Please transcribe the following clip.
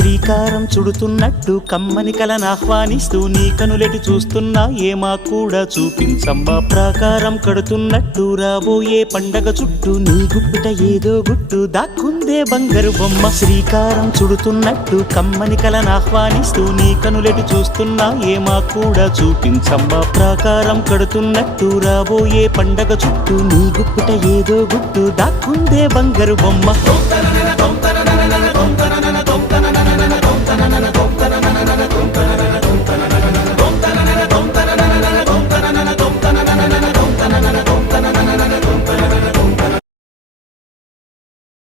శ్రీకారం చుడుతున్నట్టు కమ్మని కలను ఆహ్వానిస్తూ నీ కనులెటు చూస్తున్నా ఏమా కూడా చూపించమ్మా ప్రాకారం కడుతున్నట్టు రాబోయే పండగ చుట్టూ నీ గుప్పిట ఏదో గుట్టు దాక్కుందే బంగారు బొమ్మ శ్రీకారం చుడుతున్నట్టు కమ్మని కలను ఆహ్వానిస్తూ నీ కనులెటు చూస్తున్నా ఏమా కూడా చూపించమ్మా ప్రాకారం కడుతున్నట్టు రాబోయే పండగ చుట్టూ నీ గుప్పిట ఏదో గుట్టు దాక్కుందే బంగారు బొమ్మ